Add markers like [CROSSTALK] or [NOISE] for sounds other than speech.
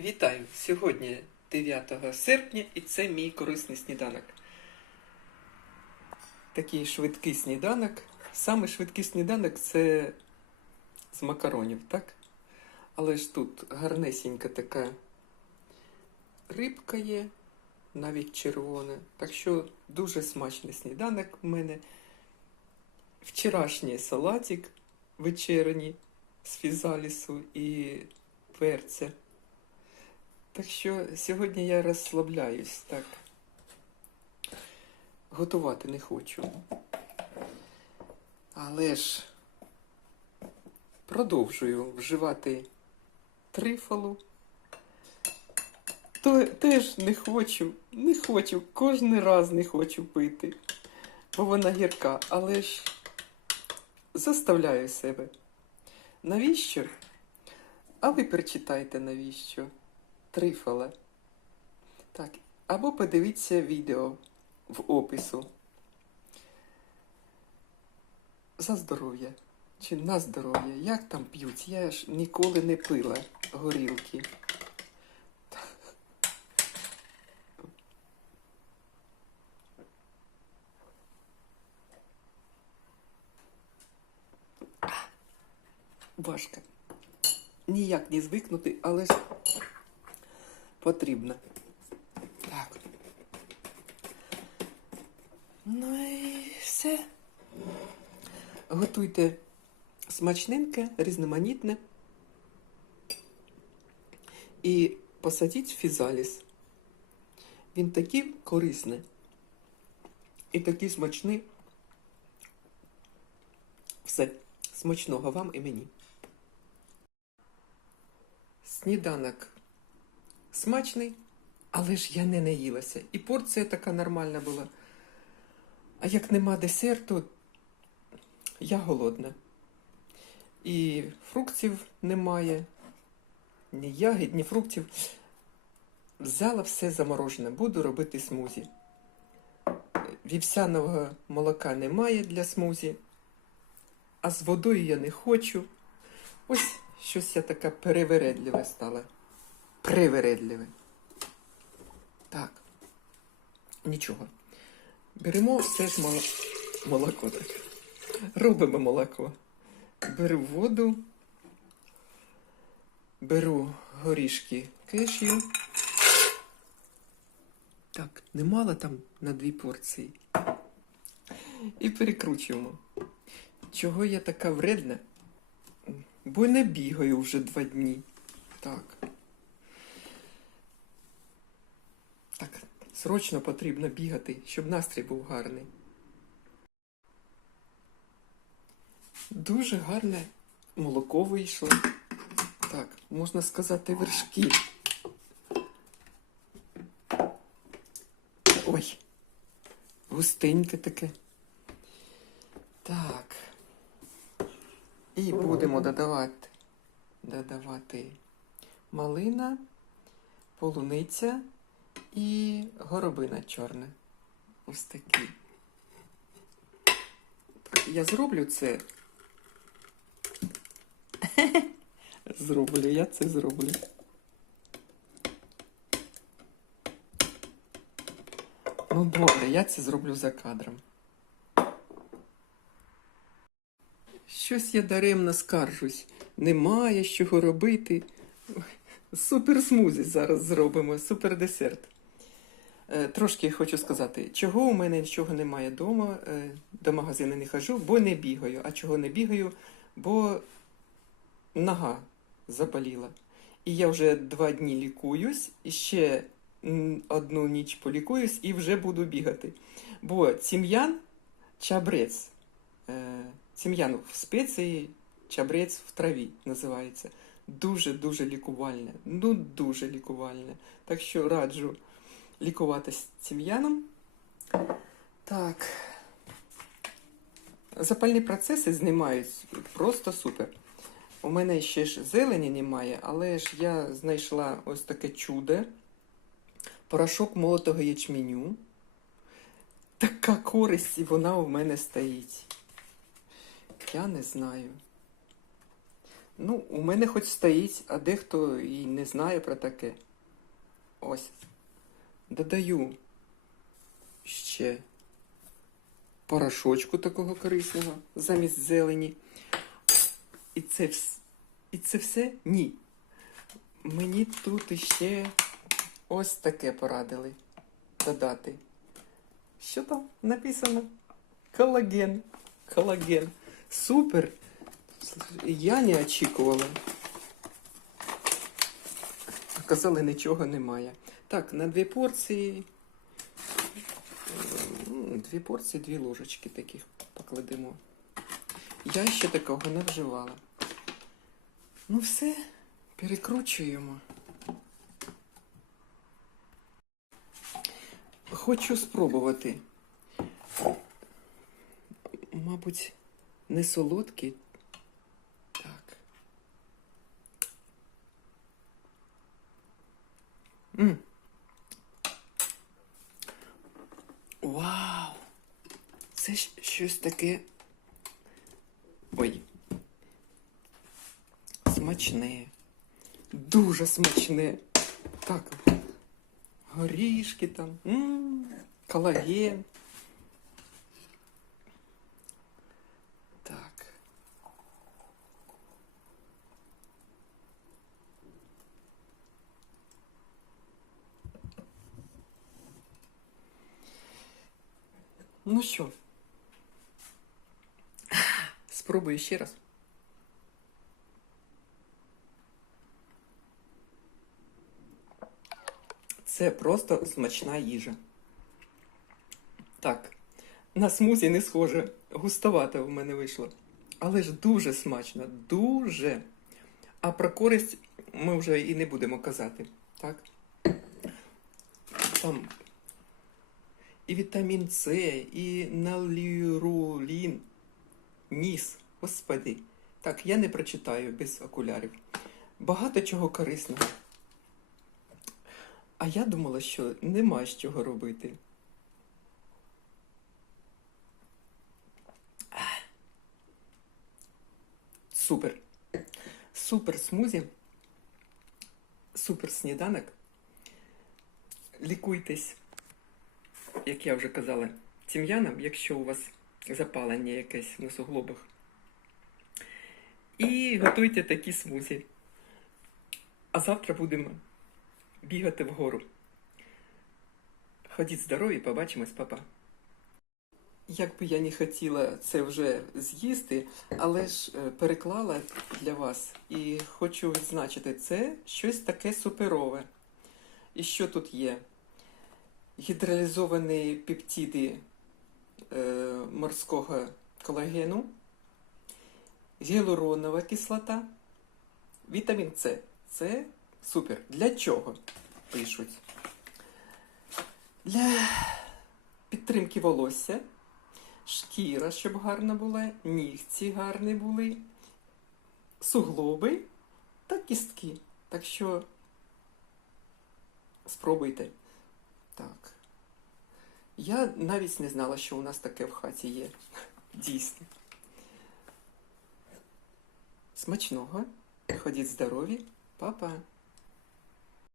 Вітаю! Сьогодні 9 серпня і це мій корисний сніданок. Такий швидкий сніданок. Саме швидкий сніданок це з макаронів, так? Але ж тут гарнесенька така рибка є, навіть червона. Так що дуже смачний сніданок в мене. Вчорашній салатик вечерній з фізалісу і перця. Так що сьогодні я розслабляюсь, так. Готувати не хочу. Але ж продовжую вживати трифалу. То теж не хочу, не хочу, кожен раз не хочу пити, бо вона гірка, але ж заставляю себе. Навіщо? А ви прочитайте навіщо? Трифала. Так, або подивіться відео в опису. За здоров'я. Чи на здоров'я. Як там п'ють? Я ж ніколи не пила горілки. Важко. Ніяк не звикнути, але ж потрібно. Так. Ну і все. Готуйте смачненьке, різноманітне. І посадіть фізаліс. Він такий корисний. І такий смачний. Все. Смачного вам і мені. Сніданок смачний, але ж я не наїлася. І порція така нормальна була. А як нема десерту, я голодна. І фруктів немає, ні ягід, ні фруктів. Взяла все заморожене, буду робити смузі. Вівсяного молока немає для смузі, а з водою я не хочу. Ось щось я така перевередлива стала. Привередливе. Так. Нічого. Беремо все ж молоко. Молоко так. Робимо молоко. Беру воду. Беру горішки кешю. Так, немало там на дві порції. І перекручуємо. Чого я така вредна? Бо не бігаю вже два дні. Так, срочно потрібно бігати, щоб настрій був гарний. Дуже гарне молоко вийшло. Так, можна сказати, вершки. Ой, густеньке таке. Так. І будемо додавати, додавати малина, полуниця горобина чорна. Ось такі. Я зроблю це. [LAUGHS] Зроблю, я це зроблю. Ну добре, я це зроблю за кадром. Щось я даремно скаржусь. Немає чого робити. Супер смузі зараз зробимо, супер десерт. Е, Трошки хочу сказати, чого у мене нічого немає вдома, до магазину не хожу, бо не бігаю. А чого не бігаю? Бо нога заболіла. І я вже два дні лікуюсь, і ще одну ніч полікуюсь і вже буду бігати. Бо тім'ян чабрець. Е, Тім'ян в спеції, чабрець в траві називається. Дуже-дуже лікувальне. Ну, дуже лікувальне. Так що раджу лікуватися тім'яном. Так. Запальні процеси знімають просто супер. У мене ще ж зелені немає, але ж я знайшла ось таке чудо. Порошок молотого ячменю. Така користь, і вона у мене стоїть. Я не знаю. Ну, у мене хоч стоїть, а дехто і не знає про таке. Ось. Додаю ще порошочку такого корисного замість зелені. І це, і це все? Ні. Мені тут іще ось таке порадили додати. Що там написано? Колаген. Колаген. Супер. Я не очікувала. Казали, нічого немає. Так, на дві порції. Дві порції, дві ложечки таких покладемо. Я ще такого не вживала. Ну все, перекручуємо. Хочу спробувати. Мабуть, не солодкий. Так. М. Це щось таке. Ой. Смачне. Дуже смачне. Так. Горішки там. М, Колаген. Так. Ну що? Спробую ще раз. Це просто смачна їжа. Так, на смузі не схоже, густовато в мене вийшло. Але ж дуже смачно, дуже. А про користь ми вже і не будемо казати, так? Там і вітамін С, і налірулін, ніс. Господи. Так, я не прочитаю без окулярів. Багато чого корисного. А я думала, що нема з чого робити. Супер. Супер смузі. Супер сніданок. Лікуйтесь, як я вже казала, тім'яном, якщо у вас запалення якесь на суглобах. І готуйте такі смузі. А завтра будемо бігати вгору. Ходіть здорові, побачимось, папа. Як би я не хотіла це вже з'їсти, але ж е, переклала для вас і хочу відзначити, це щось таке суперове. І що тут є? Гідролізовані пептиди е, морського колагену, гіалуронова кислота, вітамін С. Це супер. Для чого пишуть? Для підтримки волосся, шкіра, щоб гарна була, нігті гарні були, суглоби та кістки. Так що спробуйте. Так. Я навіть не знала, що у нас таке в хаті є. Дійсно. Смачного. Ходіть здорові, Па-па.